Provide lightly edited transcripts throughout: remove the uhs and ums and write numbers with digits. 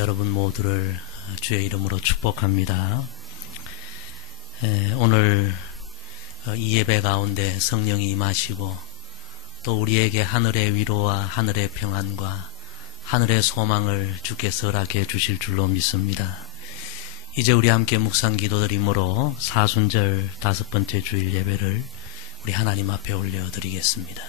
여러분 모두를 주의 이름으로 축복합니다. 오늘 이 예배 가운데 성령이 임하시고 또 우리에게 하늘의 위로와 하늘의 평안과 하늘의 소망을 주께서 허락해 주실 줄로 믿습니다. 이제 우리 함께 묵상 기도드림으로 사순절 5번째 주일 예배를 우리 하나님 앞에 올려드리겠습니다.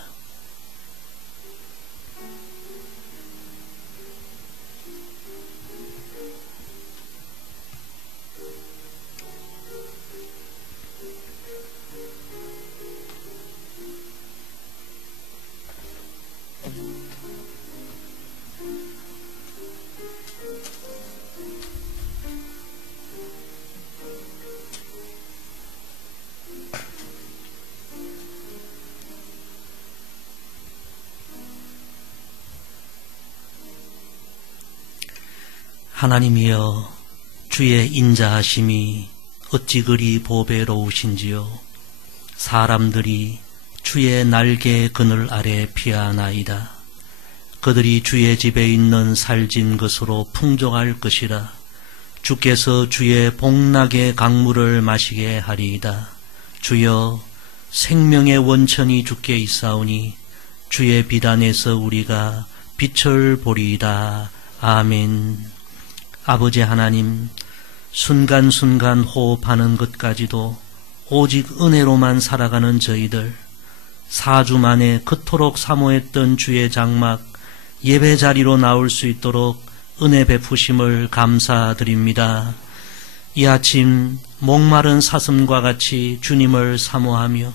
하나님이여, 주의 인자하심이 어찌 그리 보배로우신지요. 사람들이 주의 날개 그늘 아래 피하나이다. 그들이 주의 집에 있는 살진 것으로 풍족할 것이라. 주께서 주의 복락의 강물을 마시게 하리이다. 주여, 생명의 원천이 주께 있사오니 주의 비단에서 우리가 빛을 보리이다. 아멘. 아버지 하나님, 순간순간 호흡하는 것까지도 오직 은혜로만 살아가는 저희들, 4주 만에 그토록 사모했던 주의 장막 예배 자리로 나올 수 있도록 은혜 베푸심을 감사드립니다. 이 아침 목마른 사슴과 같이 주님을 사모하며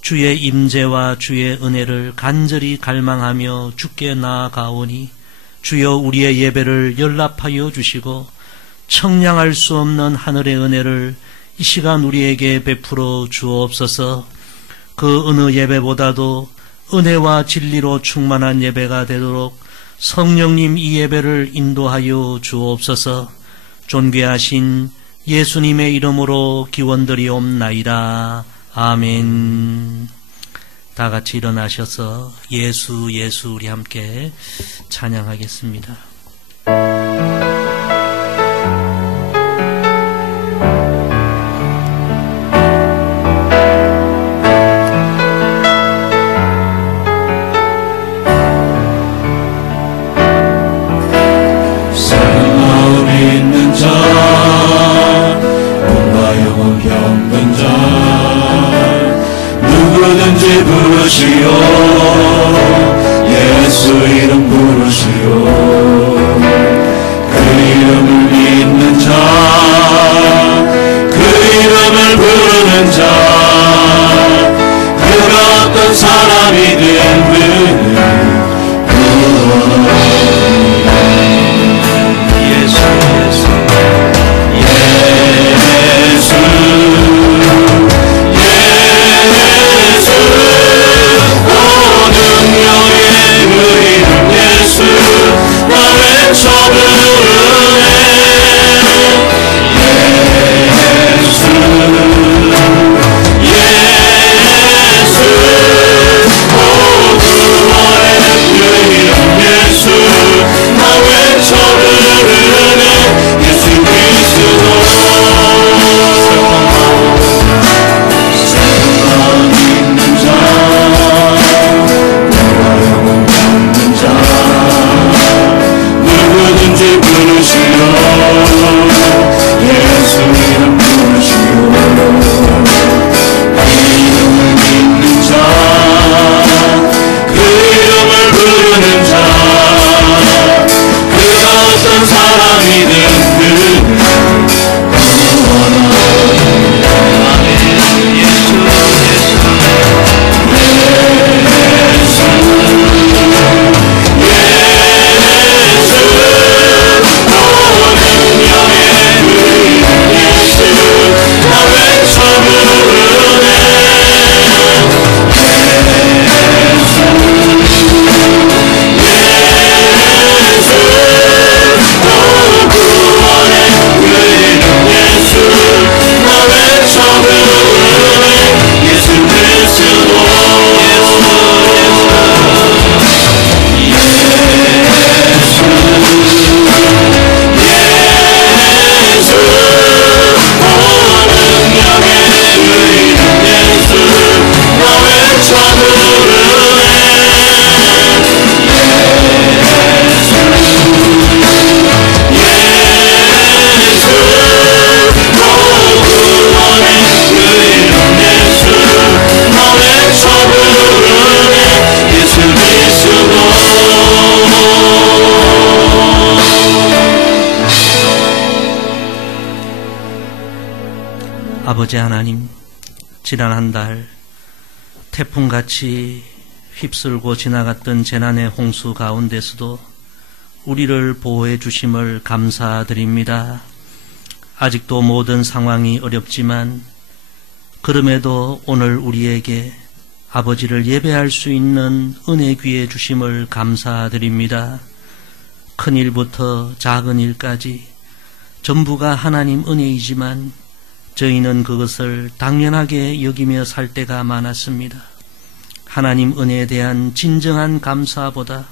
주의 임재와 주의 은혜를 간절히 갈망하며 주께 나아가오니 주여, 우리의 예배를 연락하여 주시고 청량할 수 없는 하늘의 은혜를 이 시간 우리에게 베풀어 주옵소서. 그 어느 예배보다도 은혜와 진리로 충만한 예배가 되도록 성령님 이 예배를 인도하여 주옵소서. 존귀하신 예수님의 이름으로 기원드리옵나이다. 아멘. 다 같이 일어나셔서 예수 예수 우리 함께 찬양하겠습니다. 사랑하오 믿는 자, 몸과 영혼 병든 자, 누구든지 부르시오. 예수 이름 부르시오. 그 이름을 믿는 자, 그 이름을 부르는 자, 그가 어떤 사람이든 예수 아버지 하나님, 지난 한 달 태풍같이 휩쓸고 지나갔던 재난의 홍수 가운데서도 우리를 보호해 주심을 감사드립니다. 아직도 모든 상황이 어렵지만 그럼에도 오늘 우리에게 아버지를 예배할 수 있는 은혜 귀해 주심을 감사드립니다. 큰 일부터 작은 일까지 전부가 하나님 은혜이지만 저희는 그것을 당연하게 여기며 살 때가 많았습니다. 하나님 은혜에 대한 진정한 감사보다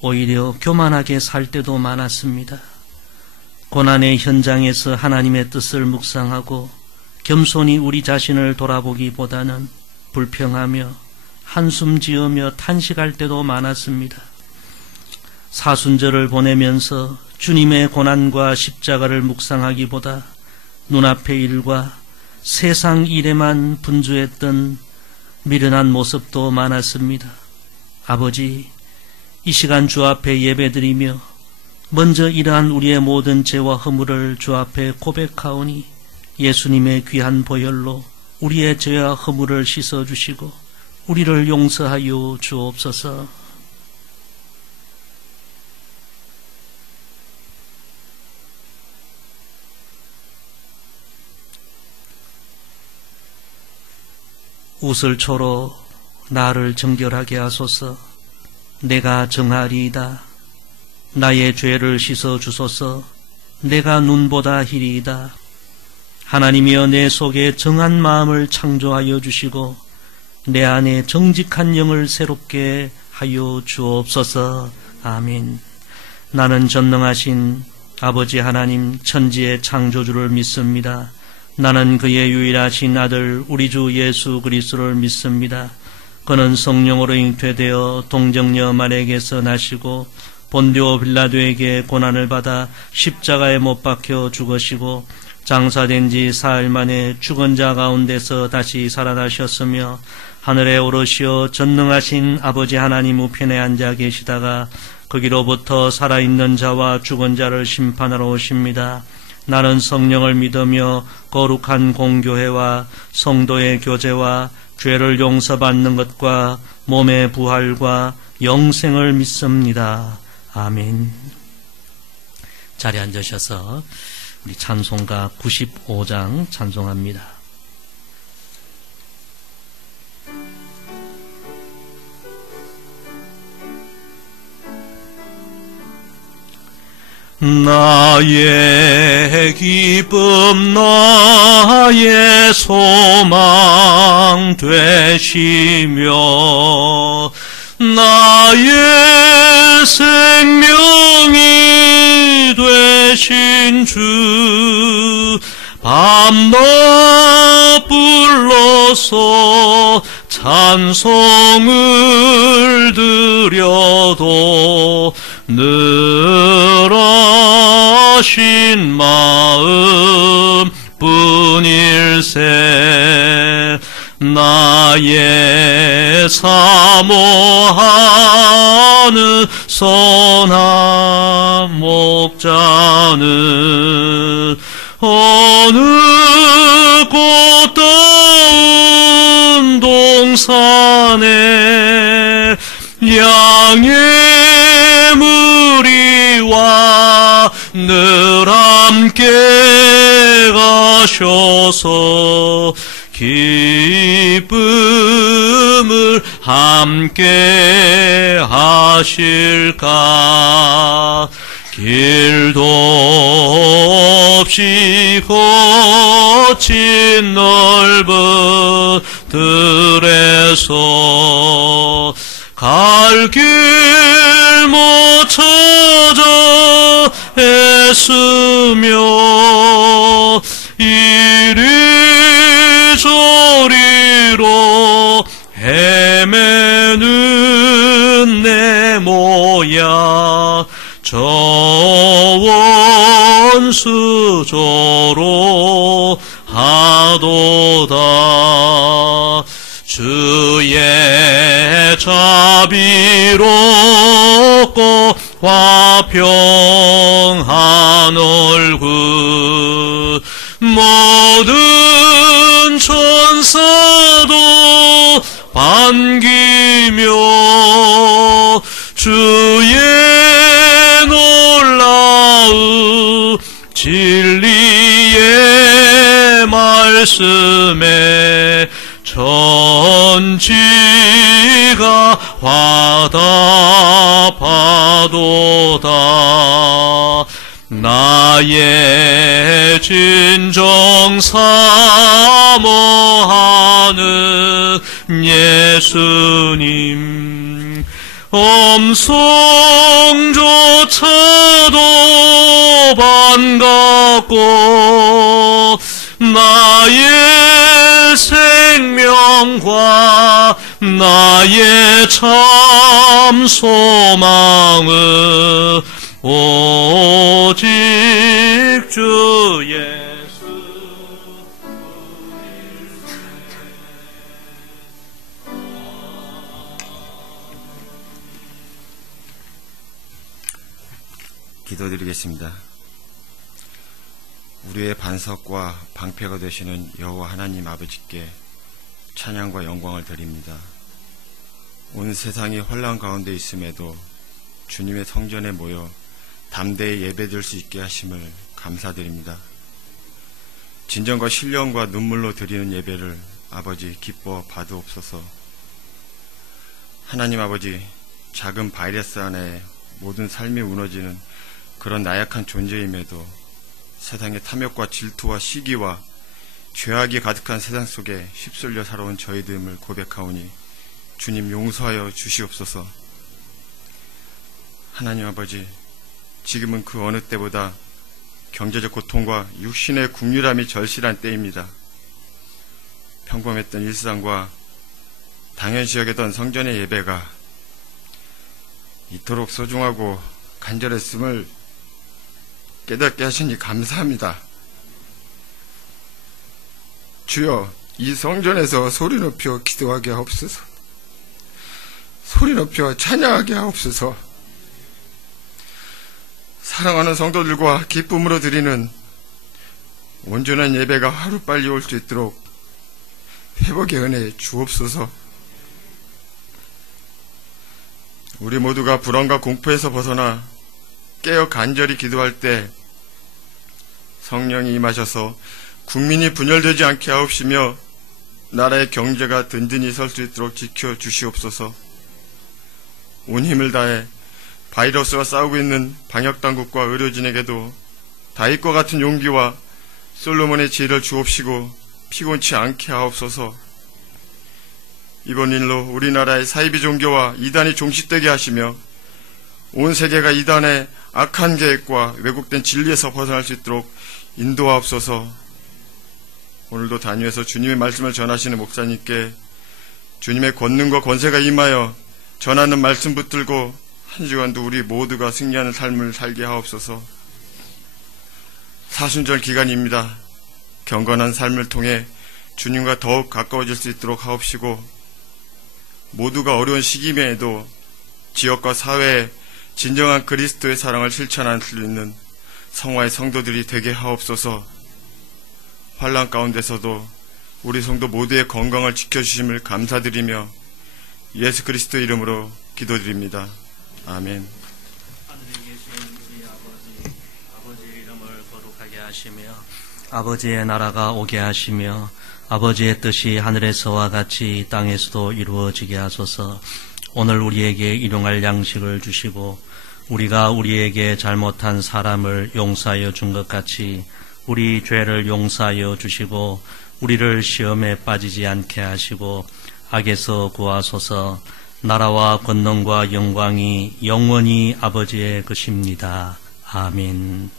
오히려 교만하게 살 때도 많았습니다. 고난의 현장에서 하나님의 뜻을 묵상하고 겸손히 우리 자신을 돌아보기보다는 불평하며 한숨 지으며 탄식할 때도 많았습니다. 사순절을 보내면서 주님의 고난과 십자가를 묵상하기보다 눈앞의 일과 세상 일에만 분주했던 미련한 모습도 많았습니다. 아버지, 이 시간 주 앞에 예배드리며 먼저 이러한 우리의 모든 죄와 허물을 주 앞에 고백하오니 예수님의 귀한 보혈로 우리의 죄와 허물을 씻어주시고 우리를 용서하여 주옵소서. 우슬초로 나를 정결하게 하소서. 내가 정하리이다. 나의 죄를 씻어 주소서. 내가 눈보다 희리이다. 하나님이여, 내 속에 정한 마음을 창조하여 주시고 내 안에 정직한 영을 새롭게 하여 주옵소서. 아멘. 나는 전능하신 아버지 하나님 천지의 창조주를 믿습니다. 나는 그의 유일하신 아들 우리 주 예수 그리스도를 믿습니다. 그는 성령으로 잉태되어 동정녀 마리아에게서 나시고 본디오 빌라도에게 고난을 받아 십자가에 못 박혀 죽으시고 장사된 지 사흘 만에 죽은 자 가운데서 다시 살아나셨으며 하늘에 오르시어 전능하신 아버지 하나님 우편에 앉아 계시다가 거기로부터 살아있는 자와 죽은 자를 심판하러 오십니다. 나는 성령을 믿으며 거룩한 공교회와 성도의 교제와 죄를 용서받는 것과 몸의 부활과 영생을 믿습니다. 아멘. 자리에 앉으셔서 우리 찬송가 95장 찬송합니다. 나의 기쁨 나의 소망 되시며 나의 생명이 되신 주 밤낮 불러서 찬송을 드려도 늘 하신 마음 뿐일세. 나의 사모하는 선한 목자는 어느 꽃다운 동산에 양의 무리와 늘 함께 가셔서 기쁨을 함께 하실까. 길도 없이 거친 넓은 들에서 갈 길 못 찾아 애쓰며 이리저리로 헤매는 내 모양 저 원수조로 하도다. 주의 자비롭고 화평한 얼굴 모든 들으며 주의 놀라운 진리의 말씀에 천지가 화답하도다. 나의 진정 사모하는 예수님, 음성조차도 반갑고 나의 생명과 나의 참 소망은 오직 주 예수. 기도드리겠습니다. 우리의 반석과 방패가 되시는 여호와 하나님 아버지께 찬양과 영광을 드립니다. 온 세상이 혼란 가운데 있음에도 주님의 성전에 모여 담대히 예배드릴 수 있게 하심을 감사드립니다. 진정과 신령과 눈물로 드리는 예배를 아버지 기뻐 받으옵소서. 하나님 아버지, 작은 바이러스 안에 모든 삶이 무너지는 그런 나약한 존재임에도 세상의 탐욕과 질투와 시기와 죄악이 가득한 세상 속에 휩쓸려 살아온 저희들을 고백하오니 주님 용서하여 주시옵소서. 하나님 아버지, 지금은 그 어느 때보다 경제적 고통과 육신의 국률함이 절실한 때입니다. 평범했던 일상과 당연시 여기던 성전의 예배가 이토록 소중하고 간절했음을 깨닫게 하시니 감사합니다. 주여, 이 성전에서 소리 높여 기도하게 하옵소서. 소리 높여 찬양하게 하옵소서. 사랑하는 성도들과 기쁨으로 드리는 온전한 예배가 하루빨리 올 수 있도록 회복의 은혜 주옵소서. 우리 모두가 불안과 공포에서 벗어나 깨어 간절히 기도할 때 성령이 임하셔서 국민이 분열되지 않게 하옵시며 나라의 경제가 든든히 설 수 있도록 지켜주시옵소서. 온 힘을 다해 바이러스와 싸우고 있는 방역당국과 의료진에게도 다윗과 같은 용기와 솔로몬의 지혜를 주옵시고 피곤치 않게 하옵소서. 이번 일로 우리나라의 사이비 종교와 이단이 종식되게 하시며 온 세계가 이단의 악한 계획과 왜곡된 진리에서 벗어날 수 있도록 인도하옵소서. 오늘도 단위에서 주님의 말씀을 전하시는 목사님께 주님의 권능과 권세가 임하여 전하는 말씀 붙들고 한 주간도 우리 모두가 승리하는 삶을 살게 하옵소서. 사순절 기간입니다. 경건한 삶을 통해 주님과 더욱 가까워질 수 있도록 하옵시고 모두가 어려운 시기임에도 지역과 사회에 진정한 그리스도의 사랑을 실천할 수 있는 성화의 성도들이 되게 하옵소서. 환난 가운데서도 우리 성도 모두의 건강을 지켜주심을 감사드리며 예수 그리스도 이름으로 기도드립니다. 아멘. 하늘에 계신 우리 아버지의 이름을 거룩하게 하시며 아버지의 나라가 오게 하시며 아버지의 뜻이 하늘에서와 같이 땅에서도 이루어지게 하소서. 오늘 우리에게 일용할 양식을 주시고 우리가 우리에게 잘못한 사람을 용서하여 준 것 같이 우리 죄를 용서하여 주시고 우리를 시험에 빠지지 않게 하시고 악에서 구하소서. 나라와 권능과 영광이 영원히 아버지의 것입니다. 아멘.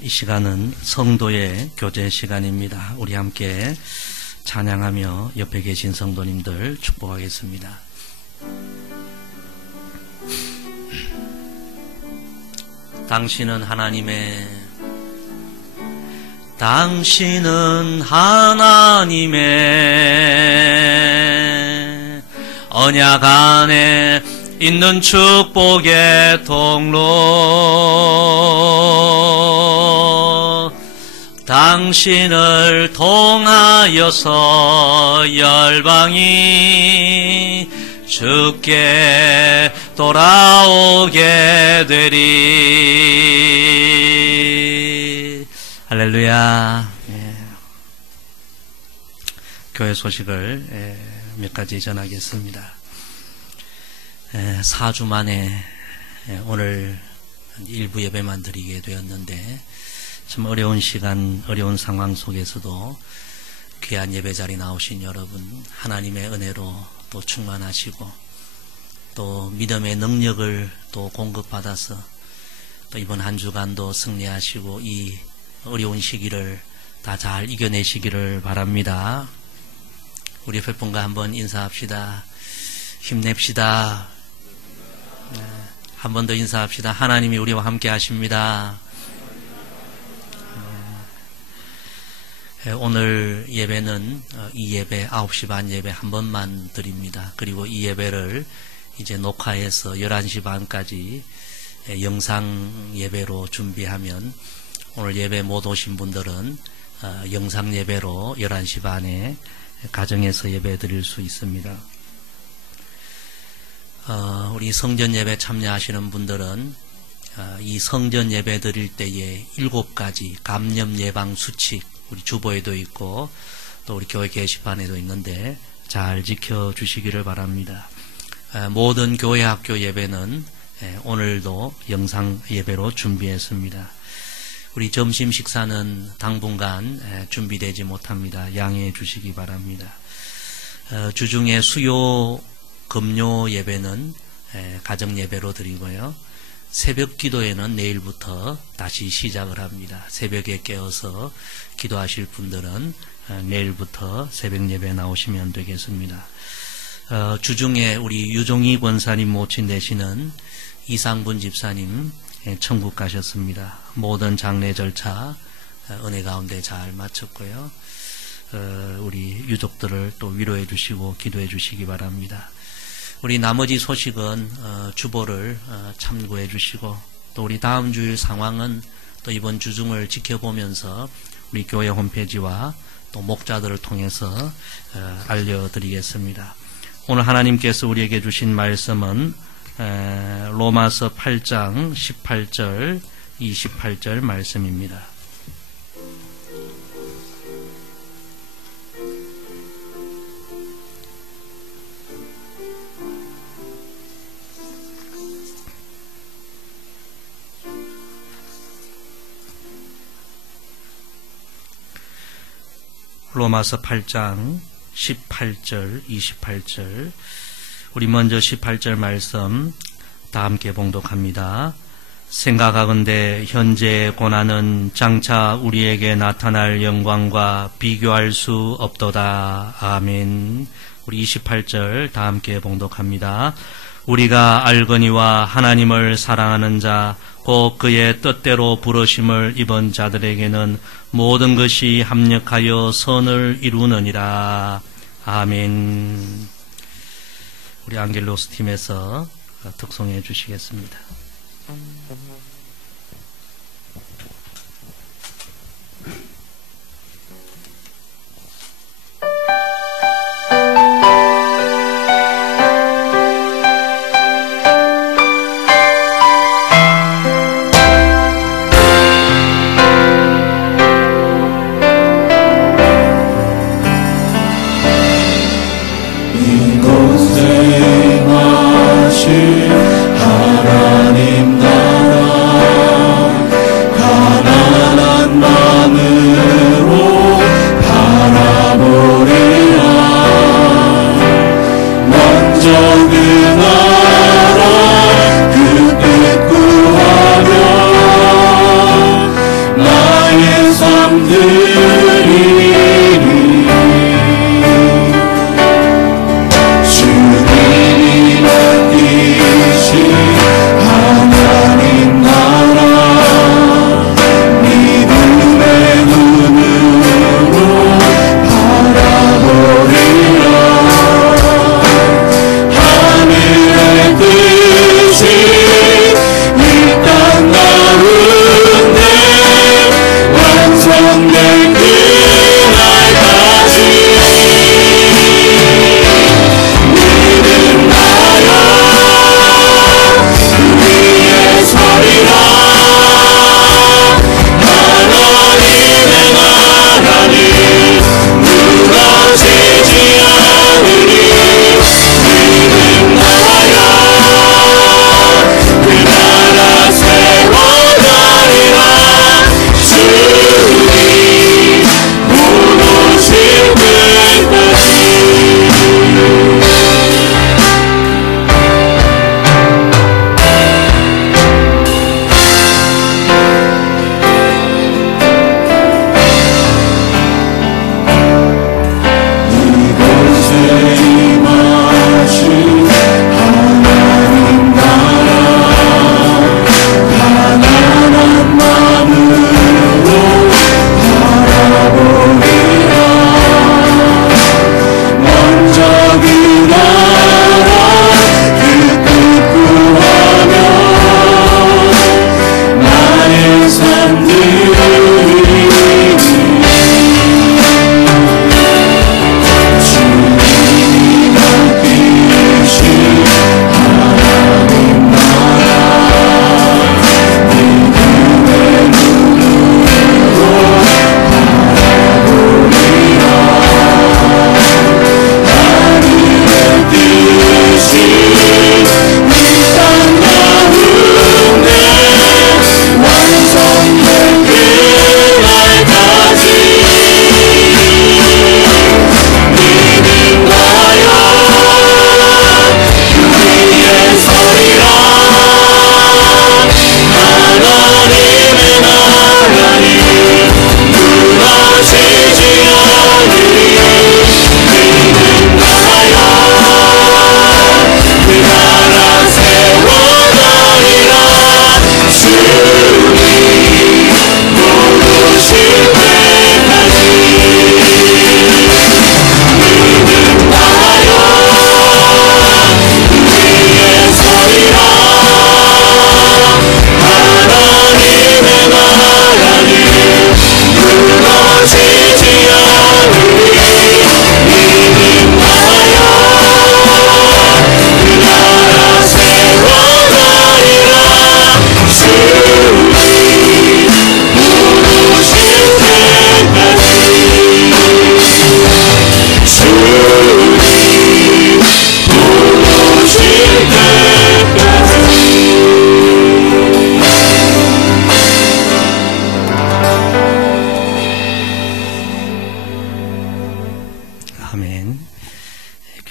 이 시간은 성도의 교제 시간입니다. 우리 함께 찬양하며 옆에 계신 성도님들 축복하겠습니다. 당신은 하나님의 언약 안에 있는 축복의 통로, 당신을 통하여서 열방이 주께 돌아오게 되리. 할렐루야. 교회 소식을 몇 가지 전하겠습니다. 4주 만에 오늘 일부 예배만 드리게 되었는데, 참 어려운 시간, 어려운 상황 속에서도 귀한 예배 자리 나오신 여러분, 하나님의 은혜로 또 충만하시고 또 믿음의 능력을 또 공급받아서 또 이번 한 주간도 승리하시고 이 어려운 시기를 다 잘 이겨내시기를 바랍니다. 우리 옆에 분과 한번 인사합시다. 힘냅시다. 한 번 더 인사합시다. 하나님이 우리와 함께 하십니다. 오늘 예배는 이 예배 9시 반 예배 한 번만 드립니다. 그리고 이 예배를 이제 녹화해서 11시 반까지 영상 예배로 준비하면 오늘 예배 못 오신 분들은 영상 예배로 11시 반에 가정에서 예배 드릴 수 있습니다. 우리 성전 예배 참여하시는 분들은 이 성전 예배 드릴 때에 7가지 감염 예방 수칙 우리 주보에도 있고 또 우리 교회 게시판에도 있는데 잘 지켜주시기를 바랍니다. 모든 교회 학교 예배는 오늘도 영상 예배로 준비했습니다. 우리 점심 식사는 당분간 준비되지 못합니다. 양해해 주시기 바랍니다. 주중에 수요 금요 예배는 가정 예배로 드리고요. 새벽 기도회는 내일부터 다시 시작을 합니다. 새벽에 깨어서 기도하실 분들은 내일부터 새벽 예배 나오시면 되겠습니다. 주중에 우리 유종희 권사님 모친 되시는 이상분 집사님 천국 가셨습니다. 모든 장례 절차 은혜 가운데 잘 마쳤고요. 우리 유족들을 또 위로해 주시고 기도해 주시기 바랍니다. 우리 나머지 소식은 주보를 참고해 주시고 또 우리 다음 주일 상황은 또 이번 주중을 지켜보면서 우리 교회 홈페이지와 또 목자들을 통해서 알려드리겠습니다. 오늘 하나님께서 우리에게 주신 말씀은 로마서 8장 18절 28절 말씀입니다. 로마서 8장 18절 28절 우리 먼저 18절 말씀 다 함께 봉독합니다. 생각하건대 현재의 고난은 장차 우리에게 나타날 영광과 비교할 수 없도다. 아멘. 우리 28절 다 함께 봉독합니다. 우리가 알거니와 하나님을 사랑하는 자 곧 그의 뜻대로 부르심을 입은 자들에게는 모든 것이 합력하여 선을 이루느니라. 아멘. 우리 안겔로스 팀에서 특송해 주시겠습니다. 하나님 나라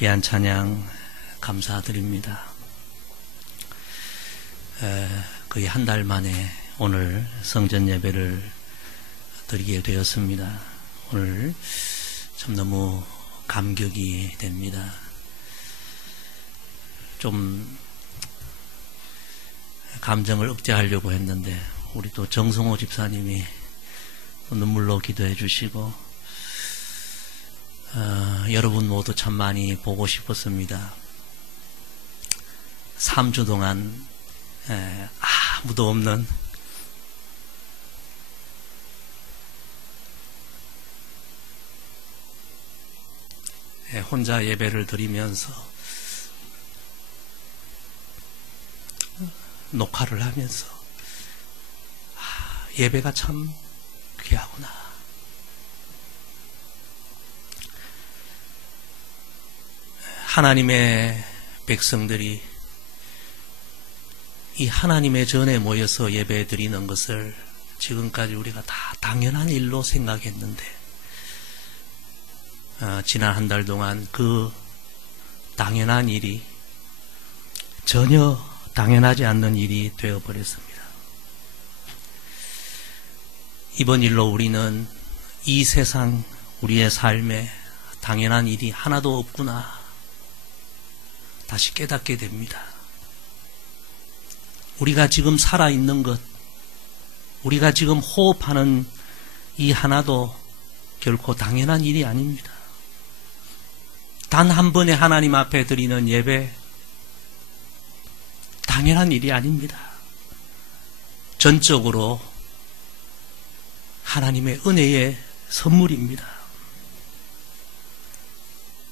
귀한 찬양 감사드립니다. 거의 한 달 만에 오늘 성전 예배를 드리게 되었습니다. 오늘 참 너무 감격이 됩니다. 좀 감정을 억제하려고 했는데 우리 또 정성호 집사님이 눈물로 기도해 주시고 여러분 모두 참 많이 보고 싶었습니다. 3주 동안 아무도 없는 혼자 예배를 드리면서 녹화를 하면서 예배가 참 귀하구나. 하나님의 백성들이 이 하나님의 전에 모여서 예배 드리는 것을 지금까지 우리가 다 당연한 일로 생각했는데 지난 한 달 동안 그 당연한 일이 전혀 당연하지 않는 일이 되어버렸습니다. 이번 일로 우리는 이 세상 우리의 삶에 당연한 일이 하나도 없구나 다시 깨닫게 됩니다. 우리가 지금 살아있는 것, 우리가 지금 호흡하는 이 하나도 결코 당연한 일이 아닙니다. 단 한 번에 하나님 앞에 드리는 예배, 당연한 일이 아닙니다. 전적으로 하나님의 은혜의 선물입니다.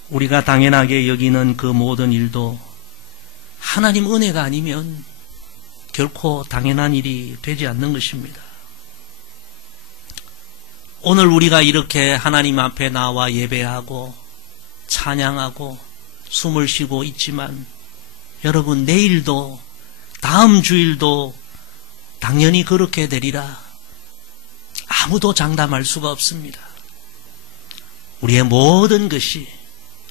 우리가 당연하게 여기는 그 모든 일도 하나님 은혜가 아니면 결코 당연한 일이 되지 않는 것입니다. 오늘 우리가 이렇게 하나님 앞에 나와 예배하고 찬양하고 숨을 쉬고 있지만 여러분 내일도 다음 주일도 당연히 그렇게 되리라 아무도 장담할 수가 없습니다. 우리의 모든 것이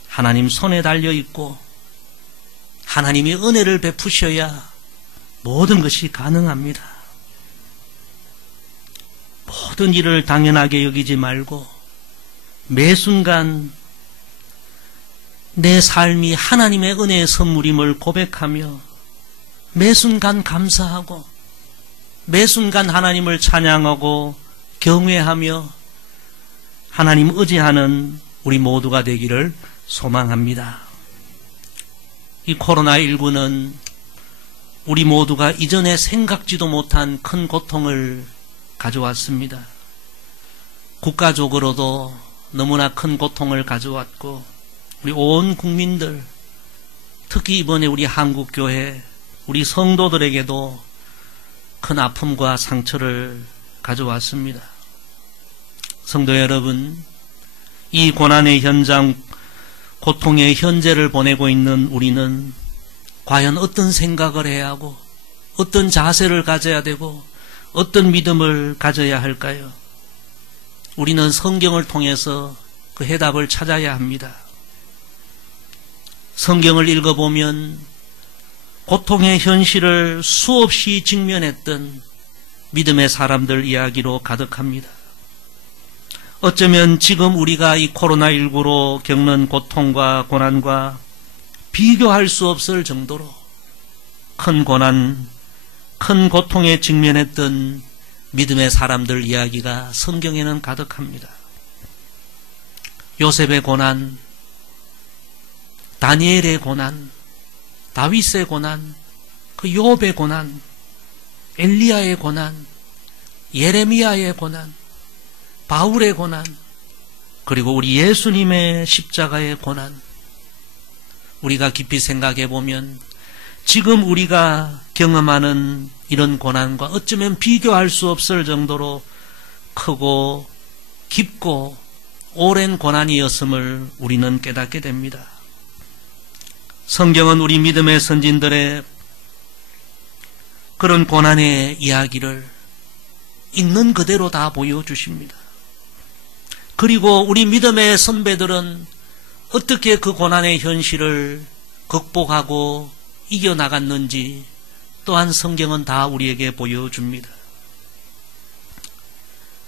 하나님 손에 달려있고 하나님이 은혜를 베푸셔야 모든 것이 가능합니다. 모든 일을 당연하게 여기지 말고 매 순간 내 삶이 하나님의 은혜의 선물임을 고백하며 매 순간 감사하고 매 순간 하나님을 찬양하고 경외하며 하나님 의지하는 우리 모두가 되기를 소망합니다. 이 코로나19는 우리 모두가 이전에 생각지도 못한 큰 고통을 가져왔습니다. 국가적으로도 너무나 큰 고통을 가져왔고 우리 온 국민들, 특히 이번에 우리 한국교회, 우리 성도들에게도 큰 아픔과 상처를 가져왔습니다. 성도 여러분, 이 고난의 현장, 고통의 현재를 보내고 있는 우리는 과연 어떤 생각을 해야 하고 어떤 자세를 가져야 되고 어떤 믿음을 가져야 할까요? 우리는 성경을 통해서 그 해답을 찾아야 합니다. 성경을 읽어보면 고통의 현실을 수없이 직면했던 믿음의 사람들 이야기로 가득합니다. 어쩌면 지금 우리가 이 코로나19로 겪는 고통과 고난과 비교할 수 없을 정도로 큰 고난, 큰 고통에 직면했던 믿음의 사람들 이야기가 성경에는 가득합니다. 요셉의 고난, 다니엘의 고난, 다윗의 고난, 그 욥의 고난, 엘리야의 고난, 예레미야의 고난, 바울의 고난, 그리고 우리 예수님의 십자가의 고난, 우리가 깊이 생각해 보면 지금 우리가 경험하는 이런 고난과 어쩌면 비교할 수 없을 정도로 크고 깊고 오랜 고난이었음을 우리는 깨닫게 됩니다. 성경은 우리 믿음의 선진들의 그런 고난의 이야기를 있는 그대로 다 보여주십니다. 그리고 우리 믿음의 선배들은 어떻게 그 고난의 현실을 극복하고 이겨나갔는지 또한 성경은 다 우리에게 보여줍니다.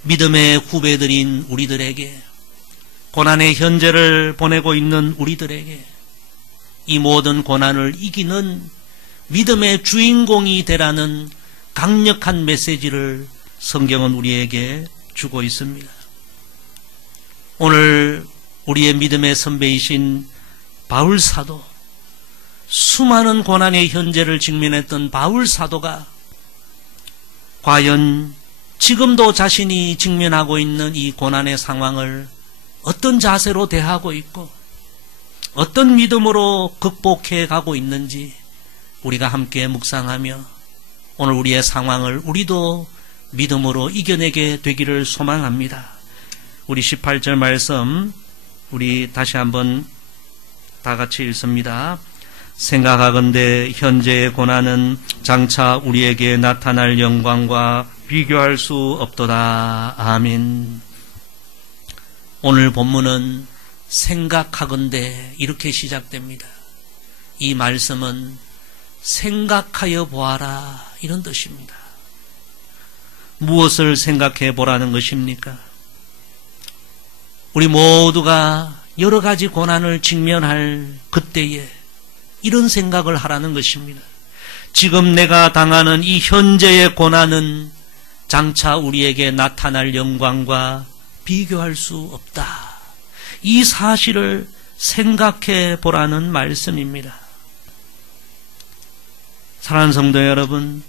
믿음의 후배들인 우리들에게, 고난의 현재를 보내고 있는 우리들에게 이 모든 고난을 이기는 믿음의 주인공이 되라는 강력한 메시지를 성경은 우리에게 주고 있습니다. 오늘 우리의 믿음의 선배이신 바울 사도, 수많은 고난의 현재를 직면했던 바울 사도가 과연 지금도 자신이 직면하고 있는 이 고난의 상황을 어떤 자세로 대하고 있고 어떤 믿음으로 극복해 가고 있는지 우리가 함께 묵상하며 오늘 우리의 상황을 우리도 믿음으로 이겨내게 되기를 소망합니다. 우리 18절 말씀 우리 다시 한번 다 같이 읽습니다. 생각하건대 현재의 고난은 장차 우리에게 나타날 영광과 비교할 수 없도다. 아멘. 오늘 본문은 생각하건대 이렇게 시작됩니다. 이 말씀은 생각하여 보아라 이런 뜻입니다. 무엇을 생각해 보라는 것입니까? 우리 모두가 여러 가지 고난을 직면할 그때에 이런 생각을 하라는 것입니다. 지금 내가 당하는 이 현재의 고난은 장차 우리에게 나타날 영광과 비교할 수 없다. 이 사실을 생각해 보라는 말씀입니다. 사랑하는 성도 여러분,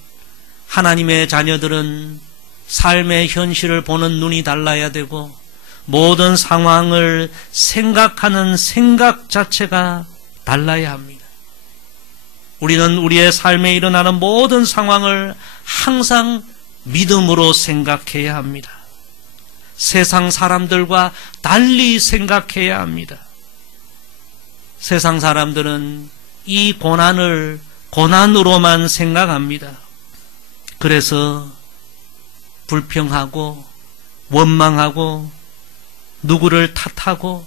하나님의 자녀들은 삶의 현실을 보는 눈이 달라야 되고 모든 상황을 생각하는 생각 자체가 달라야 합니다. 우리는 우리의 삶에 일어나는 모든 상황을 항상 믿음으로 생각해야 합니다. 세상 사람들과 달리 생각해야 합니다. 세상 사람들은 이 고난을 고난으로만 생각합니다. 그래서 불평하고 원망하고 누구를 탓하고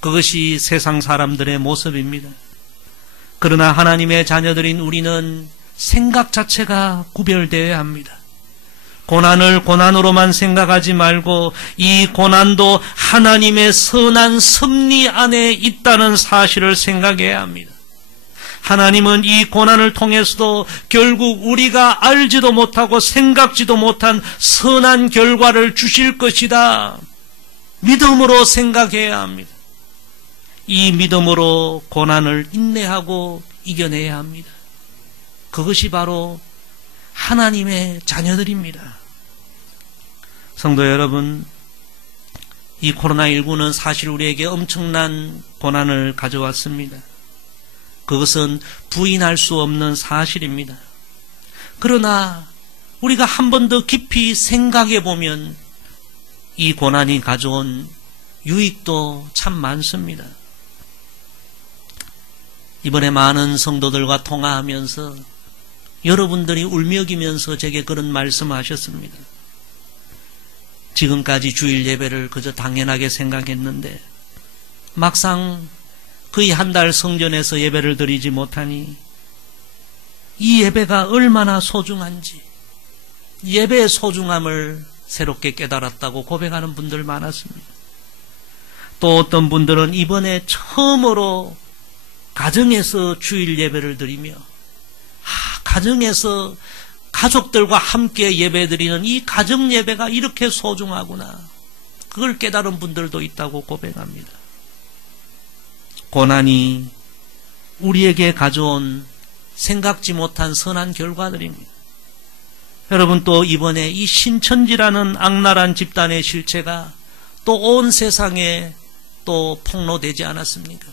그것이 세상 사람들의 모습입니다. 그러나 하나님의 자녀들인 우리는 생각 자체가 구별되어야 합니다. 고난을 고난으로만 생각하지 말고 이 고난도 하나님의 선한 섭리 안에 있다는 사실을 생각해야 합니다. 하나님은 이 고난을 통해서도 결국 우리가 알지도 못하고 생각지도 못한 선한 결과를 주실 것이다. 믿음으로 생각해야 합니다. 이 믿음으로 고난을 인내하고 이겨내야 합니다. 그것이 바로 하나님의 자녀들입니다. 성도 여러분, 이 코로나19는 사실 우리에게 엄청난 고난을 가져왔습니다. 그것은 부인할 수 없는 사실입니다. 그러나 우리가 한 번 더 깊이 생각해 보면 이 고난이 가져온 유익도 참 많습니다. 이번에 많은 성도들과 통화하면서 여러분들이 울먹이면서 제게 그런 말씀하셨습니다. 지금까지 주일 예배를 그저 당연하게 생각했는데 막상 거의 한 달 성전에서 예배를 드리지 못하니 이 예배가 얼마나 소중한지, 예배의 소중함을 새롭게 깨달았다고 고백하는 분들 많았습니다. 또 어떤 분들은 이번에 처음으로 가정에서 주일 예배를 드리며 가정에서 가족들과 함께 예배드리는 이 가정 예배가 이렇게 소중하구나, 그걸 깨달은 분들도 있다고 고백합니다. 고난이 우리에게 가져온 생각지 못한 선한 결과들입니다. 여러분, 또 이번에 이 신천지라는 악랄한 집단의 실체가 또 온 세상에 또 폭로되지 않았습니까?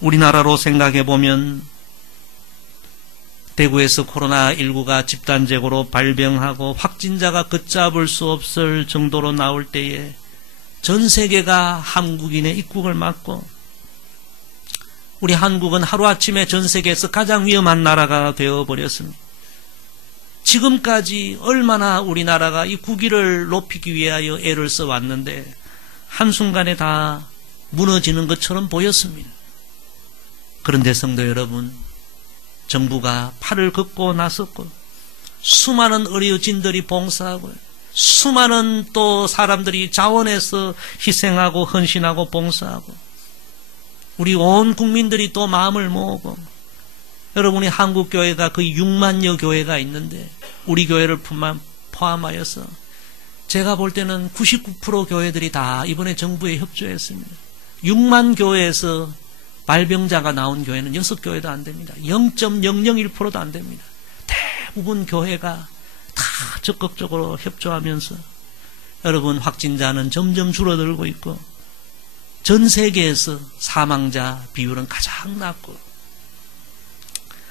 우리나라로 생각해 보면 대구에서 코로나19가 집단적으로 발병하고 확진자가 걷잡을 수 없을 정도로 나올 때에 전 세계가 한국인의 입국을 막고 우리 한국은 하루아침에 전 세계에서 가장 위험한 나라가 되어버렸습니다. 지금까지 얼마나 우리나라가 이 국위를 높이기 위하여 애를 써왔는데 한순간에 다 무너지는 것처럼 보였습니다. 그런데 성도 여러분, 정부가 팔을 걷고 나섰고 수많은 의료진들이 봉사하고 수많은 또 사람들이 자원해서 희생하고 헌신하고 봉사하고 우리 온 국민들이 또 마음을 모으고 여러분이 한국교회가 거의 6만여 교회가 있는데 우리 교회를 포함하여서 제가 볼 때는 99% 교회들이 다 이번에 정부에 협조했습니다. 6만 교회에서 발병자가 나온 교회는 6교회도 안 됩니다. 0.001%도 안 됩니다. 대부분 교회가 다 적극적으로 협조하면서 여러분 확진자는 점점 줄어들고 있고 전 세계에서 사망자 비율은 가장 낮고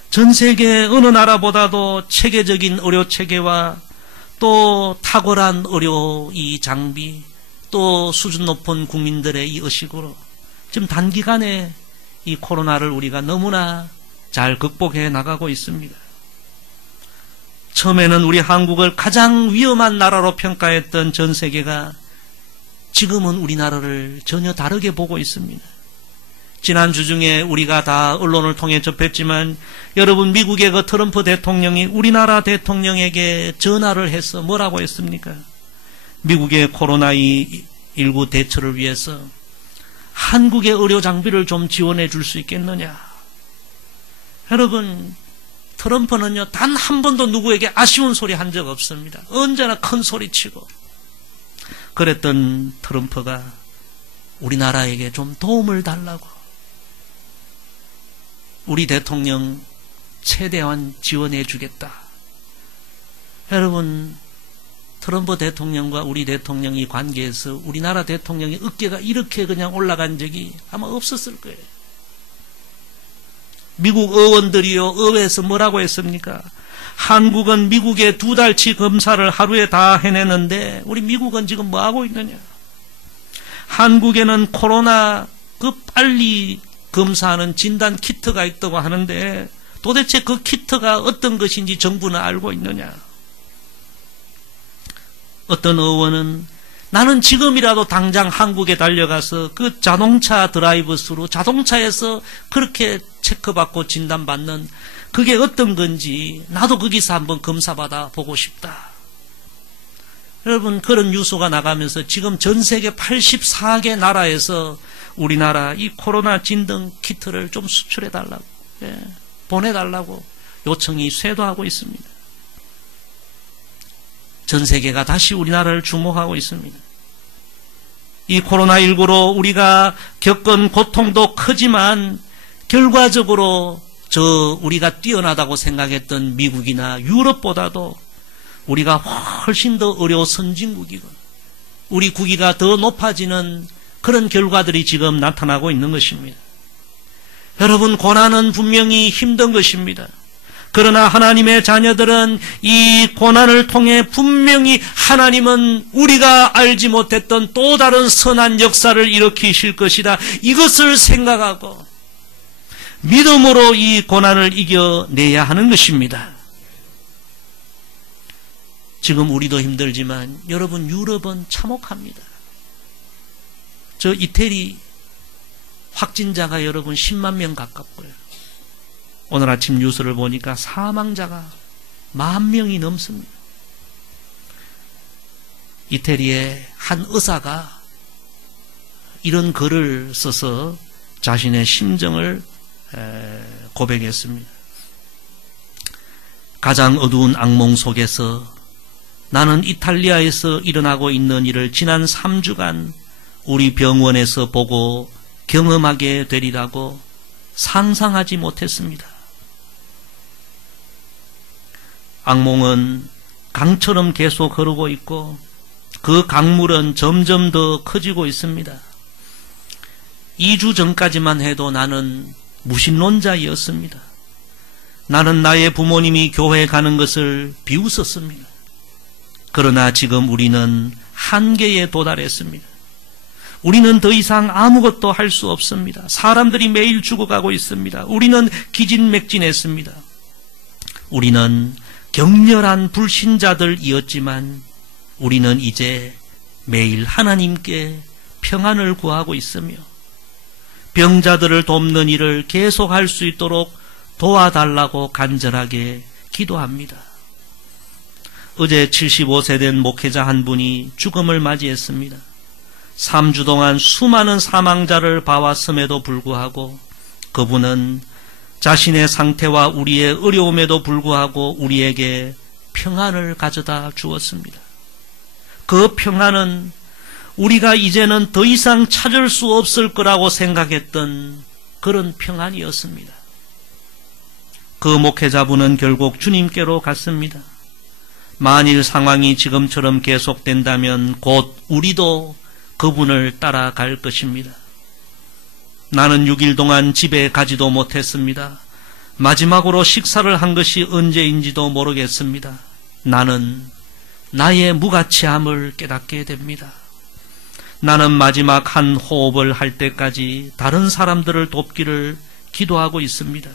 전 세계 어느 나라보다도 체계적인 의료 체계와 또 탁월한 의료 이 장비 또 수준 높은 국민들의 이 의식으로 지금 단기간에 이 코로나를 우리가 너무나 잘 극복해 나가고 있습니다. 처음에는 우리 한국을 가장 위험한 나라로 평가했던 전 세계가 지금은 우리나라를 전혀 다르게 보고 있습니다. 지난주 중에 우리가 다 언론을 통해 접했지만 여러분 미국의 그 트럼프 대통령이 우리나라 대통령에게 전화를 해서 뭐라고 했습니까? 미국의 코로나19 대처를 위해서 한국의 의료 장비를 좀 지원해 줄 수 있겠느냐. 여러분 트럼프는요 단 한 번도 누구에게 아쉬운 소리 한 적 없습니다. 언제나 큰 소리치고 그랬던 트럼프가 우리나라에게 좀 도움을 달라고 우리 대통령 최대한 지원해 주겠다. 여러분 트럼프 대통령과 우리 대통령이 관계에서 우리나라 대통령의 어깨가 이렇게 그냥 올라간 적이 아마 없었을 거예요. 미국 의원들이요 의회에서 뭐라고 했습니까? 한국은 미국의 2달치 검사를 하루에 다 해내는데 우리 미국은 지금 뭐 하고 있느냐? 한국에는 코로나 그 빨리 검사하는 진단 키트가 있다고 하는데 도대체 그 키트가 어떤 것인지 정부는 알고 있느냐? 어떤 의원은 나는 지금이라도 당장 한국에 달려가서 그 자동차 드라이브스루 자동차에서 그렇게 체크받고 진단받는 그게 어떤 건지 나도 거기서 한번 검사받아 보고 싶다. 여러분 그런 뉴스가 나가면서 지금 전 세계 84개 나라에서 우리나라 이 코로나 진단 키트를 좀 수출해달라고 보내달라고 요청이 쇄도하고 있습니다. 전 세계가 다시 우리나라를 주목하고 있습니다. 이 코로나19로 우리가 겪은 고통도 크지만 결과적으로 우리가 뛰어나다고 생각했던 미국이나 유럽보다도 우리가 훨씬 더 의료 선진국이고 우리 국위가 더 높아지는 그런 결과들이 지금 나타나고 있는 것입니다. 여러분 고난은 분명히 힘든 것입니다. 그러나 하나님의 자녀들은 이 고난을 통해 분명히 하나님은 우리가 알지 못했던 또 다른 선한 역사를 일으키실 것이다. 이것을 생각하고 믿음으로 이 고난을 이겨내야 하는 것입니다. 지금 우리도 힘들지만 여러분 유럽은 참혹합니다. 저 이태리 확진자가 여러분 10만 명 가깝고요. 오늘 아침 뉴스를 보니까 사망자가 10,000명이 넘습니다. 이태리의 한 의사가 이런 글을 써서 자신의 심정을 고백했습니다. 가장 어두운 악몽 속에서 나는 이탈리아에서 일어나고 있는 일을 지난 3주간 우리 병원에서 보고 경험하게 되리라고 상상하지 못했습니다. 악몽은 강처럼 계속 흐르고 있고 그 강물은 점점 더 커지고 있습니다. 2주 전까지만 해도 나는 무신론자였습니다. 나는 나의 부모님이 교회에 가는 것을 비웃었습니다. 그러나 지금 우리는 한계에 도달했습니다. 우리는 더 이상 아무것도 할 수 없습니다. 사람들이 매일 죽어가고 있습니다. 우리는 기진맥진했습니다. 우리는 격렬한 불신자들이었지만 우리는 이제 매일 하나님께 평안을 구하고 있으며 병자들을 돕는 일을 계속할 수 있도록 도와달라고 간절하게 기도합니다. 어제 75세 된 목회자 한 분이 죽음을 맞이했습니다. 3주 동안 수많은 사망자를 봐왔음에도 불구하고 그분은 자신의 상태와 우리의 어려움에도 불구하고 우리에게 평안을 가져다 주었습니다. 그 평안은 우리가 이제는 더 이상 찾을 수 없을 거라고 생각했던 그런 평안이었습니다. 그 목회자분은 결국 주님께로 갔습니다. 만일 상황이 지금처럼 계속된다면 곧 우리도 그분을 따라갈 것입니다. 나는 6일 동안 집에 가지도 못했습니다. 마지막으로 식사를 한 것이 언제인지도 모르겠습니다. 나는 나의 무가치함을 깨닫게 됩니다. 나는 마지막 한 호흡을 할 때까지 다른 사람들을 돕기를 기도하고 있습니다.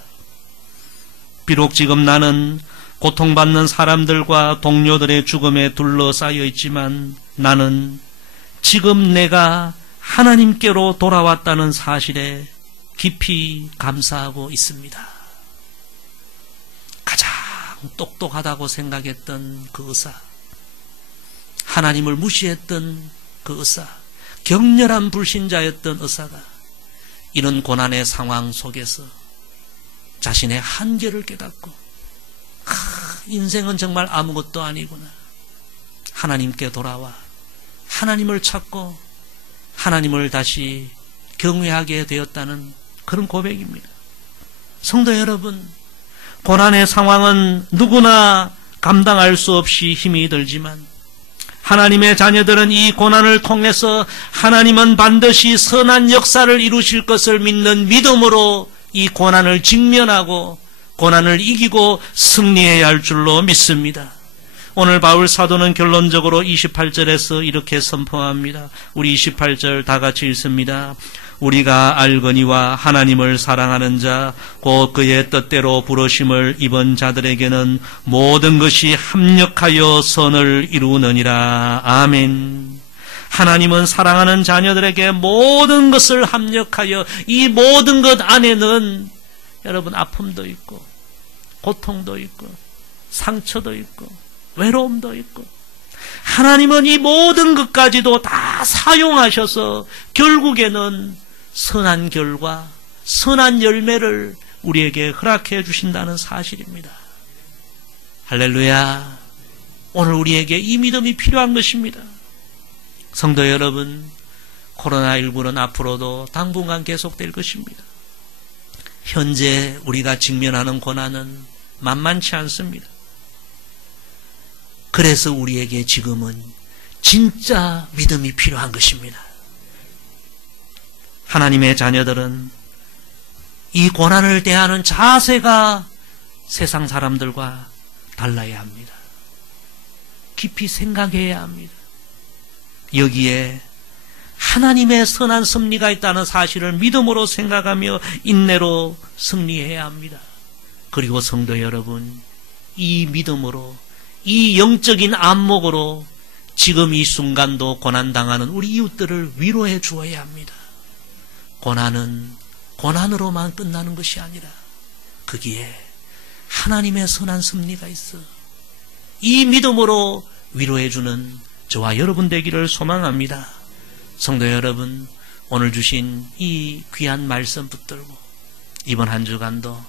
비록 지금 나는 고통받는 사람들과 동료들의 죽음에 둘러싸여 있지만 나는 지금 내가 하나님께로 돌아왔다는 사실에 깊이 감사하고 있습니다. 가장 똑똑하다고 생각했던 그 의사, 하나님을 무시했던 그 의사, 격렬한 불신자였던 의사가 이런 고난의 상황 속에서 자신의 한계를 깨닫고 인생은 정말 아무것도 아니구나. 하나님께 돌아와 하나님을 찾고 하나님을 다시 경외하게 되었다는 그런 고백입니다. 성도 여러분, 고난의 상황은 누구나 감당할 수 없이 힘이 들지만 하나님의 자녀들은 이 고난을 통해서 하나님은 반드시 선한 역사를 이루실 것을 믿는 믿음으로 이 고난을 직면하고 고난을 이기고 승리해야 할 줄로 믿습니다. 오늘 바울 사도는 결론적으로 28절에서 이렇게 선포합니다. 우리 28절 다 같이 읽습니다. 우리가 알거니와 하나님을 사랑하는 자 곧 그의 뜻대로 부르심을 입은 자들에게는 모든 것이 합력하여 선을 이루느니라. 아멘. 하나님은 사랑하는 자녀들에게 모든 것을 합력하여, 이 모든 것 안에는 여러분 아픔도 있고 고통도 있고 상처도 있고 외로움도 있고 하나님은 이 모든 것까지도 다 사용하셔서 결국에는 선한 결과, 선한 열매를 우리에게 허락해 주신다는 사실입니다. 할렐루야. 오늘 우리에게 이 믿음이 필요한 것입니다. 성도 여러분, 코로나19는 앞으로도 당분간 계속될 것입니다. 현재 우리가 직면하는 고난은 만만치 않습니다. 그래서 우리에게 지금은 진짜 믿음이 필요한 것입니다. 하나님의 자녀들은 이 고난을 대하는 자세가 세상 사람들과 달라야 합니다. 깊이 생각해야 합니다. 여기에 하나님의 선한 섭리가 있다는 사실을 믿음으로 생각하며 인내로 승리해야 합니다. 그리고 성도 여러분, 이 믿음으로, 이 영적인 안목으로 지금 이 순간도 고난당하는 우리 이웃들을 위로해 주어야 합니다. 고난은 고난으로만 끝나는 것이 아니라 거기에 하나님의 선한 섭리가 있어. 이 믿음으로 위로해 주는 저와 여러분 되기를 소망합니다. 성도 여러분, 오늘 주신 이 귀한 말씀 붙들고 이번 한 주간도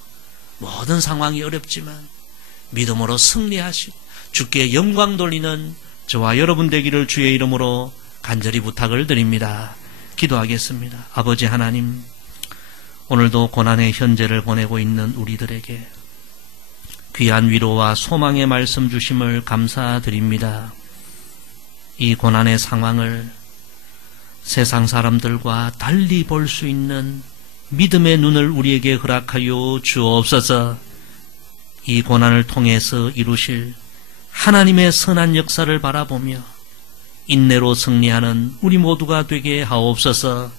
모든 상황이 어렵지만 믿음으로 승리하시고 주께 영광 돌리는 저와 여러분 되기를 주의 이름으로 간절히 부탁을 드립니다. 기도하겠습니다. 아버지 하나님, 오늘도 고난의 현재를 보내고 있는 우리들에게 귀한 위로와 소망의 말씀 주심을 감사드립니다. 이 고난의 상황을 세상 사람들과 달리 볼 수 있는 믿음의 눈을 우리에게 허락하여 주옵소서. 이 고난을 통해서 이루실 하나님의 선한 역사를 바라보며 인내로 승리하는 우리 모두가 되게 하옵소서.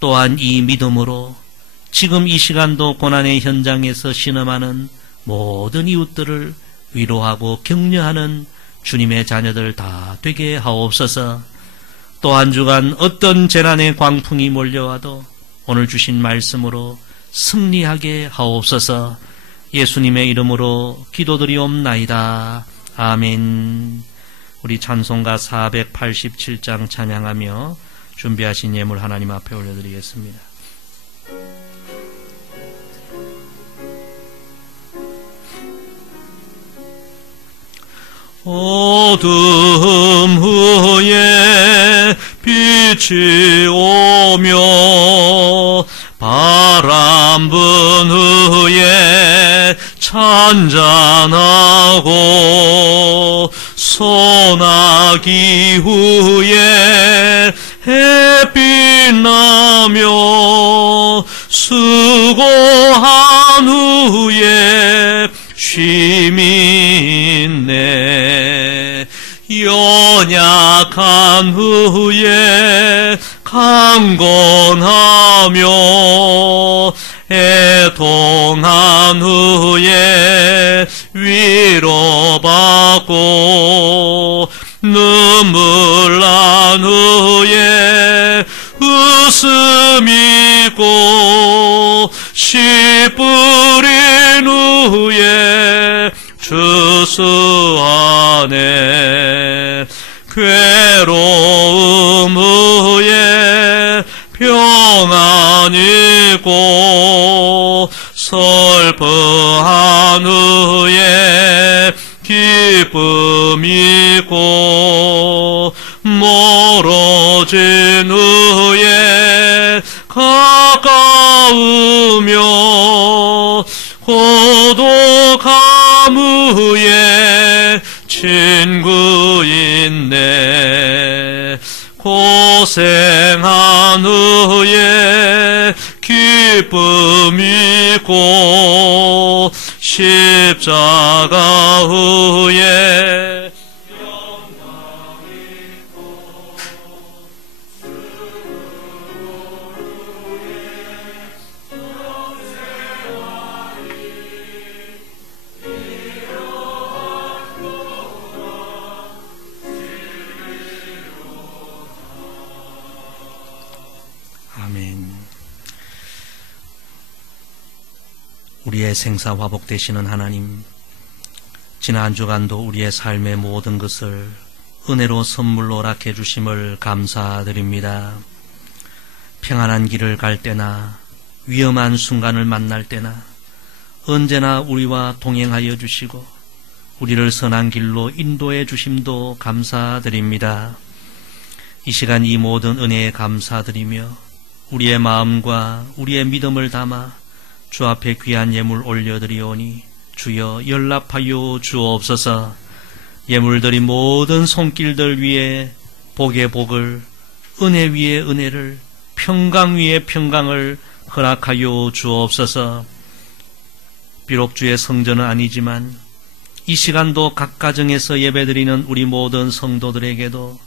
또한 이 믿음으로 지금 이 시간도 고난의 현장에서 신음하는 모든 이웃들을 위로하고 격려하는 주님의 자녀들 다 되게 하옵소서. 또 한 주간 어떤 재난의 광풍이 몰려와도 오늘 주신 말씀으로 승리하게 하옵소서. 예수님의 이름으로 기도드리옵나이다. 아멘. 우리 찬송가 487장 찬양하며 준비하신 예물 하나님 앞에 올려드리겠습니다. 어둠 후에 빛이 오며 바람 분 후에 찬잔하고 소나기 후에 햇빛 나며 수고한 후에 쉼이 있네. 연약한 후에 강건하며 애통한 후에 위로받고 눈물 난 후에 웃음 있고 씨 뿌린 후에 추수하네. 괴로움 후에 평안 있고 슬퍼한 후에 기쁨 있고 멀어진 후에 가까우며 고독함 후에 친구 있네. 고생한 후에 기쁨 있고 십자가 후에 영광 있고 아멘. 우리의 생사 화복 되시는 하나님, 지난 한 주간도 우리의 삶의 모든 것을 은혜로 선물로 허락해 주심을 감사드립니다. 평안한 길을 갈 때나 위험한 순간을 만날 때나 언제나 우리와 동행하여 주시고 우리를 선한 길로 인도해 주심도 감사드립니다. 이 시간 이 모든 은혜에 감사드리며 우리의 마음과 우리의 믿음을 담아 주 앞에 귀한 예물 올려드리오니 주여 연락하여 주옵소서. 예물들이 모든 손길들 위에 복의 복을, 은혜 위에 은혜를, 평강 위에 평강을 허락하여 주옵소서. 비록 주의 성전은 아니지만 이 시간도 각 가정에서 예배드리는 우리 모든 성도들에게도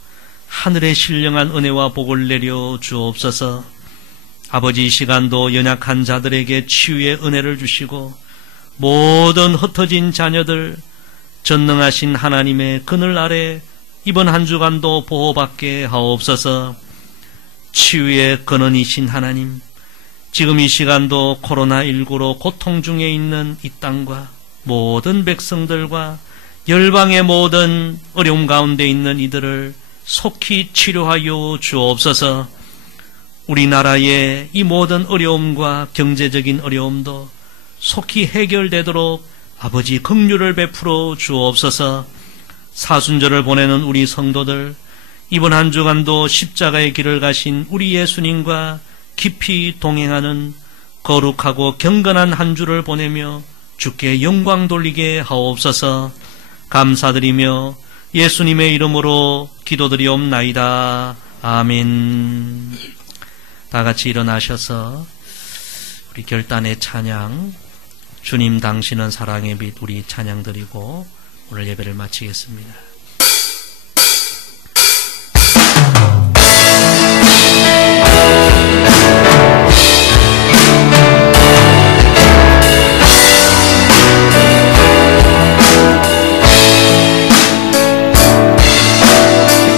하늘의 신령한 은혜와 복을 내려 주옵소서. 아버지, 이 시간도 연약한 자들에게 치유의 은혜를 주시고 모든 흩어진 자녀들 전능하신 하나님의 그늘 아래 이번 한 주간도 보호받게 하옵소서. 치유의 근원이신 하나님, 지금 이 시간도 코로나19로 고통 중에 있는 이 땅과 모든 백성들과 열방의 모든 어려움 가운데 있는 이들을 속히 치료하여 주옵소서. 우리나라의 이 모든 어려움과 경제적인 어려움도 속히 해결되도록 아버지 긍휼을 베풀어 주옵소서. 사순절을 보내는 우리 성도들, 이번 한 주간도 십자가의 길을 가신 우리 예수님과 깊이 동행하는 거룩하고 경건한 한 주를 보내며 주께 영광 돌리게 하옵소서. 감사드리며 예수님의 이름으로 기도드리옵나이다. 아멘. 다 같이 일어나셔서 우리 결단의 찬양, 주님 당신은 사랑의 빛, 우리 찬양 드리고 오늘 예배를 마치겠습니다.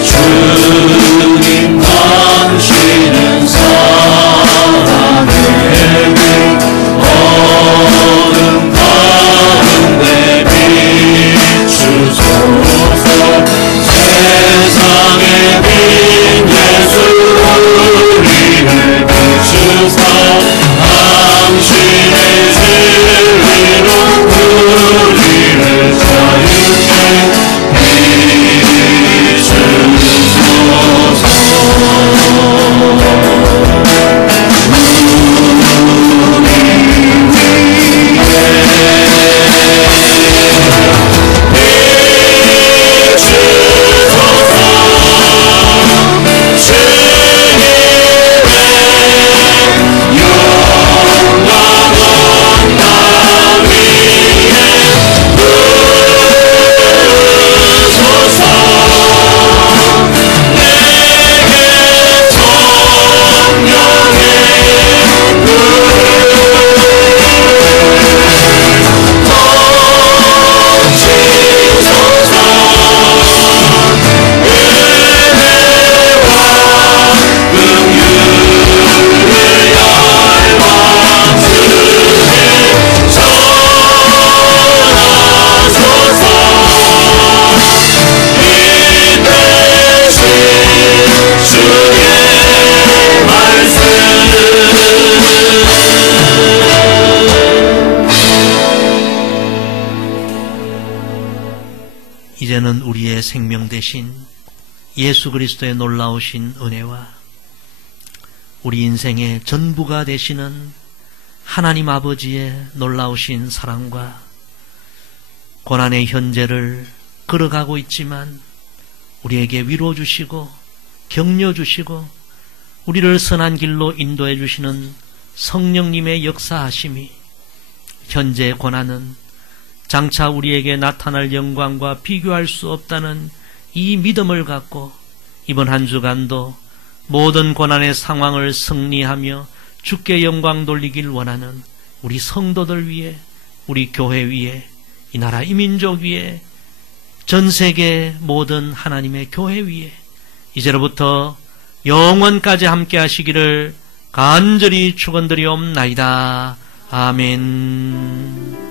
주님 되신 예수 그리스도의 놀라우신 은혜와 우리 인생의 전부가 되시는 하나님 아버지의 놀라우신 사랑과 고난의 현재를 걸어가고 있지만 우리에게 위로 주시고 격려 주시고 우리를 선한 길로 인도해 주시는 성령님의 역사하심이 현재의 고난은 장차 우리에게 나타날 영광과 비교할 수 없다는 이 믿음을 갖고 이번 한 주간도 모든 고난의 상황을 승리하며 주께 영광 돌리길 원하는 우리 성도들 위해, 우리 교회 위에, 이 나라 이 민족 위에, 전 세계 모든 하나님의 교회 위에 이제로부터 영원까지 함께 하시기를 간절히 축원드리옵나이다. 아멘.